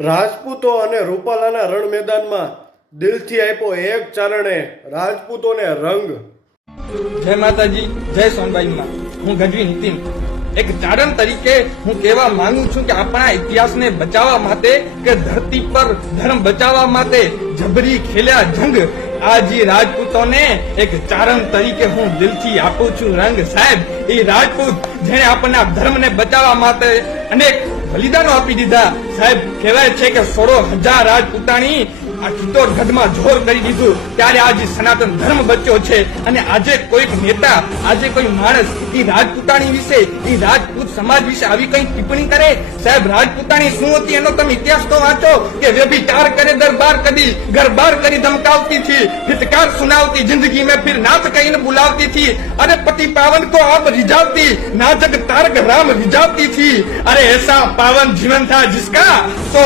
રાજપૂતો અને રૂપાલાના રણ મેદાનમાં દિલથી આપ્યો એક ચારણે રાજપૂતોને રંગ. જય માતાજી, જય સોનબાઈમાં. હું ગઢવી નીતિન. એક ચારણ તરીકે હું કહેવા માંગુ છું કે આપણા ઇતિહાસને બચાવવા માટે કે ધરતી પર ધર્મ બચાવવા માટે જબરી ખેલ્યા જંગ. આજી રાજપૂતોને એક ચારણ તરીકે હું દિલથી આપું છું રંગ. સાહેબ, એ રાજપૂત જેને આપણના ધર્મને બચાવવા માટે અનેક બલિદાનો આપી દીધા. સાહેબ, કહેવાય છે કે 16,000 રાજપૂતાણી આ ચિત્તોડગઢમાં જોર કરી દીધું ત્યારે આજે સનાતન ધર્મ બચ્યો છે. અને આજે કોઈક નેતા, આજે કોઈ માણસ એ રાજપૂતાણી વિશે, એ રાજપૂત સમાજ વિશે આવી કઈ ટિપ્પણી કરે. સાહેબ, રાજપૂતાણી શું હતી એનો તમે ઇતિહાસ તો વાંચો કે વ્યભિચાર કરે દરબાર કદી, ઘરબાર કરી ધમકાવતી थी, हितकार सुनावती, जिंदगी में फिर नाच कहीं बुलावती थी. अरे पति पावन को आप रिझावती, नाजक तारक राम रिझावती थी. अरे ऐसा पावन जीवन था जिसका तो